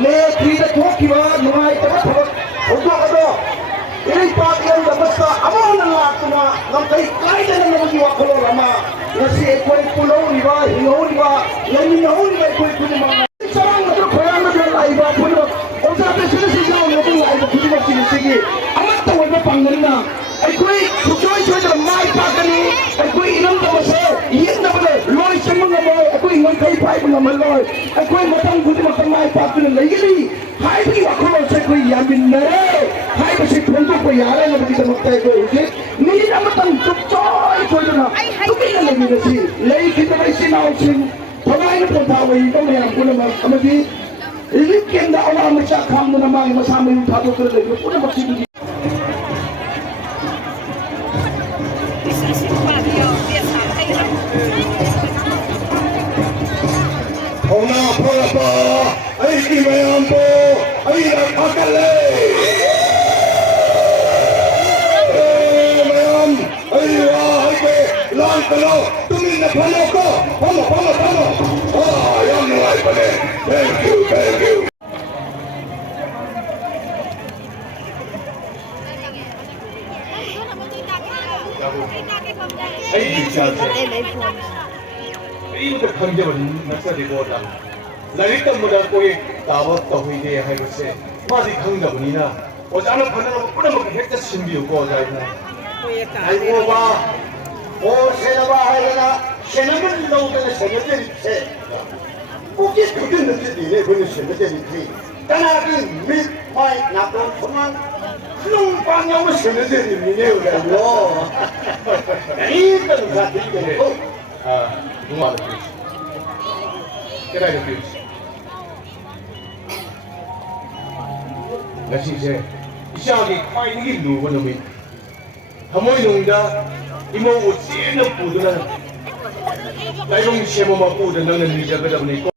เลทีจะทุกข์ว่าหน่วยแต่ว่าผมบอกกันว่าini bagian besar amalan lah cuma nanti lain yang menjual kalau lama nasi ekor pulau ni bah, hiu ni bah, yang ni hiu ni bah ekor pulau mana? Sekarang tu kolam tu lain bah pulau, orang sampai sini sini orang tu lain bah pulau sini sini. Amat tahu apa panggilan na? Ekor cuci dalam mai pakai ni, ekor inam tu masih, ini tu betul. Loi semua ngamal, ekor ingat kai pai ngamal loi, ekor matang putih matang mai pakai ni lagi ni. Hai pergi waktu saya kau yang benar. Hai masih untuk bayar yang lebih termakai kau ini. Ni nama tangkap coy coy tu nak. Tu kita lagi nasi. Lagi kita masih nak sing. Pernah ini pun tahu ini kau yang pun nama kami di. Ini kena orang macam kamu nama yang sama yang tahu tu lagi. Pun nama sih. Orang apa? Aiki mayampo, aira pakale. Mayam, aira aike, lang kalo, tumi na pano ko, pano. Yang mulai pane. Thank you. Aiki chance. Ini tu kanjaman nasa di kota. Lagi kemudian koi tawat tahu ini hai bersih. Masih kangjam ni na. Ojalan panen apa pun apa kita simbiu kau jadi na. Hai buah. Oh senaba hai na. Senaba ni lau kena senaba jadi se. Mungkin kudu nanti ni pun senaba jadi se. Karena ni mit mai nakon cuman numpang yang senaba jadi ni udah lo. Ini tu jadi ni. Rumah ada fuse. Kira ada fuse. Nasi saya, isya lagi kau ini lu pun nama. Kamu ini dah, ibu ujian pun dah. Lain orang siapa mampu dan nanti ni jaga dah ni.